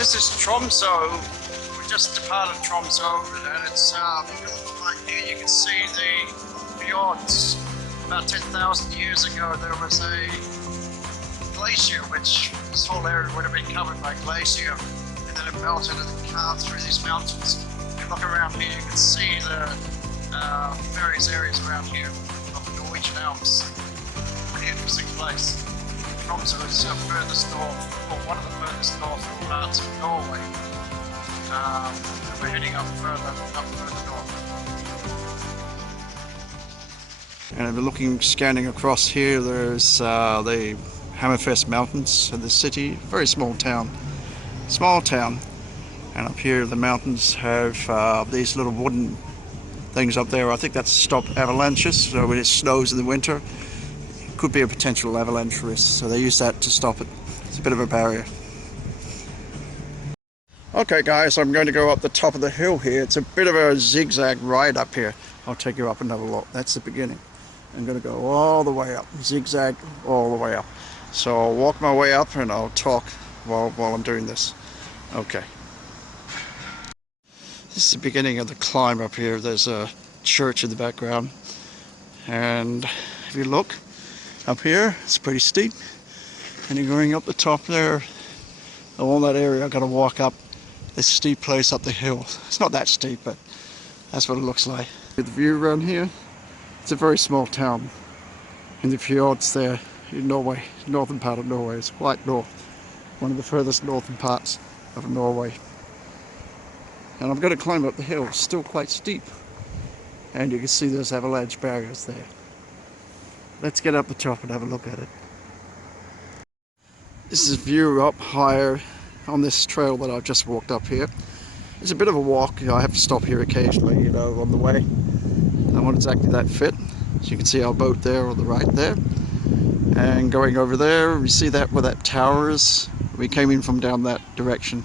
This is Tromso. We just departed Tromso, and it's beautiful right here. You can see the fjords. About 10,000 years ago, there was a glacier, which this whole area would have been covered by glacier, and then it melted and carved through these mountains. If you look around here, you can see the various areas around here of the Norwegian Alps. Pretty interesting place. Tromso is furthest north, or one of the furthest north parts of Norway. And we're heading up further north. And if we're looking, scanning across here, there's the Hammerfest mountains of the city. Very small town. And up here the mountains have these little wooden things up there. I think that's to stop avalanches. So when it snows in the winter, it could be a potential avalanche risk. So they use that to stop it. It's a bit of a barrier. Okay guys, I'm going to go up the top of the hill here. It's a bit of a zigzag ride up here. I'll take you up and have a look. That's the beginning. I'm going to go all the way up, zigzag all the way up. So I'll walk my way up and I'll talk while I'm doing this. Okay. This is the beginning of the climb up here. There's a church in the background. And if you look up here, it's pretty steep. And you're going up the top there. Along that area, I've got to walk up this steep place up the hill. It's not that steep, but that's what it looks like. With the view around here, it's a very small town in the fjords there in Norway, northern part of Norway. It's quite north, one of the furthest northern parts of Norway. And I'm going to climb up the hill. It's still quite steep, and you can see there's avalanche barriers there. Let's get up the top and have a look at it. This is a view up higher on this trail that I've just walked up here. It's a bit of a walk. I have to stop here occasionally, you know, on the way. I'm not exactly that fit. So you can see our boat there on the right there. And going over there, we see that where that tower is. We came in from down that direction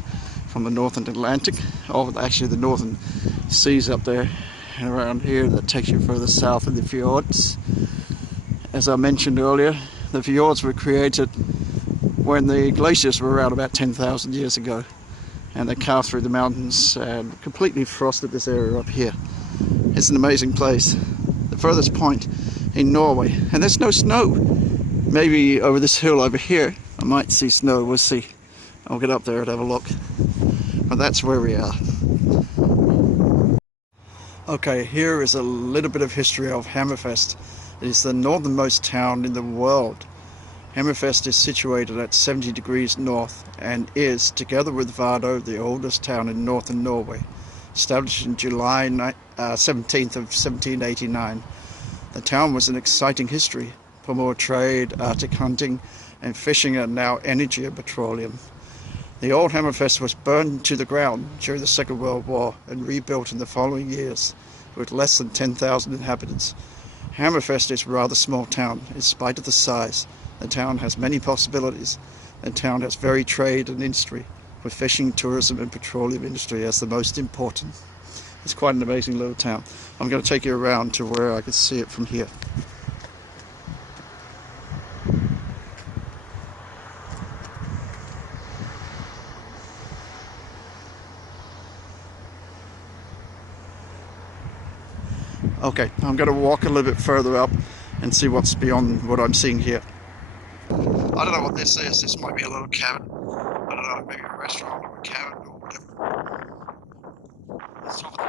from the northern Atlantic, or actually the northern seas up there. And around here, that takes you further south in the fjords. As I mentioned earlier, the fjords were created when the glaciers were around about 10,000 years ago, and they carved through the mountains and completely frosted this area up here. It's an amazing place, the furthest point in Norway, and there's no snow. Maybe over this hill over here I might see snow. We'll see. I'll get up there and have a look, but that's where we are. Okay, here is a little bit of history of Hammerfest. It is the northernmost town in the world. Hammerfest is situated at 70 degrees north and is, together with Vardø, the oldest town in northern Norway. Established in July 17th of 1789. The town was an exciting history, promoted trade, Arctic hunting and fishing, and now energy and petroleum. The old Hammerfest was burned to the ground during the Second World War and rebuilt in the following years with less than 10,000 inhabitants. Hammerfest is a rather small town in spite of the size. The town has many possibilities. The town has varied trade and industry, with fishing, tourism and petroleum industry as the most important. It's quite an amazing little town. I'm going to take you around to where I can see it from here. Okay, I'm going to walk a little bit further up and see what's beyond what I'm seeing here. I don't know what this is. This might be a little cabin. I don't know, maybe a restaurant or a cabin or whatever. Let's top of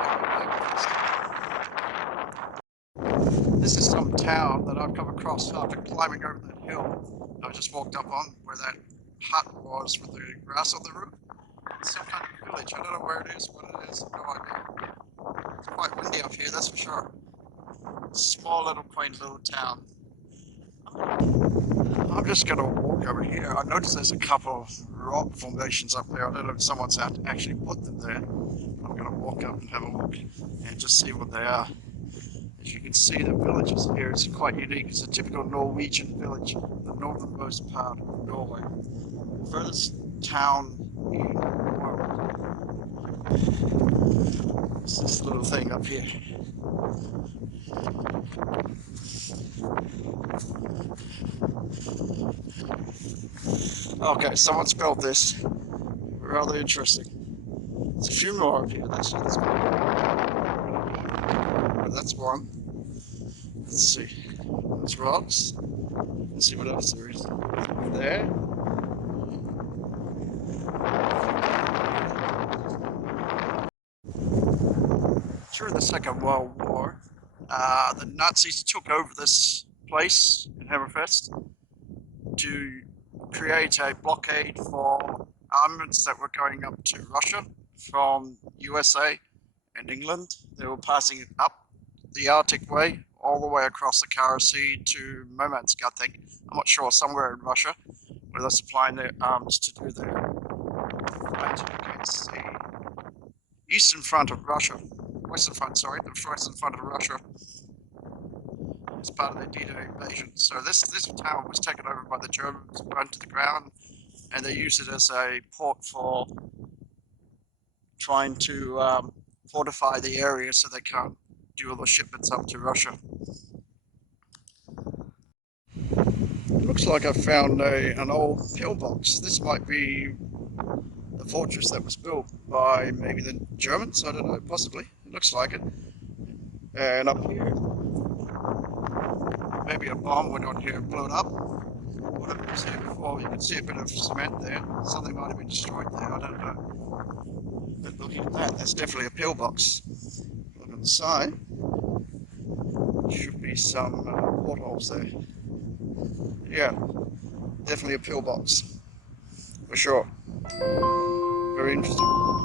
the hill. This is some town that I've come across after climbing over that hill I just walked up on, where that hut was with the grass on the roof. It's some kind of village. I don't know where it is, what it is, no idea. It's quite windy up here, that's for sure. Small little quaint little town. I'm just going to walk over here. I noticed there's a couple of rock formations up there. I don't know if someone's actually put them there. I'm going to walk up and have a look and just see what they are. As you can see, the villages here is quite unique. It's a typical Norwegian village, the northernmost part of Norway. The furthest town in the world. It's this little thing up here. Okay, someone's built this Rather interesting. There's a few more up here. That's one. Let's see. There's rocks. Let's see what else there is there. During the Second World War, the Nazis took over this place in Hammerfest to create a blockade for armaments that were going up to Russia from USA and England. They were passing it up the Arctic way, all the way across the Kara Sea to Murmansk, I think. I'm not sure, somewhere in Russia, where they're supplying their arms to do their fight against the eastern front of Russia. Western front, sorry, the western front of Russia. As part of their D-Day invasion. So this town was taken over by the Germans, burned to the ground, and they used it as a port for trying to fortify the area so they can't do all the shipments up to Russia. It looks like I found an old pillbox. This might be the fortress that was built by maybe the Germans, I don't know, possibly. It looks like it. And up here, maybe a bomb went on here and blew it up. Whatever was here before, you can see a bit of cement there. Something might have been destroyed there, I don't know. But looking at that, that's definitely a pillbox. Look on the side, should be some portholes there. Yeah, definitely a pillbox, for sure. Very interesting.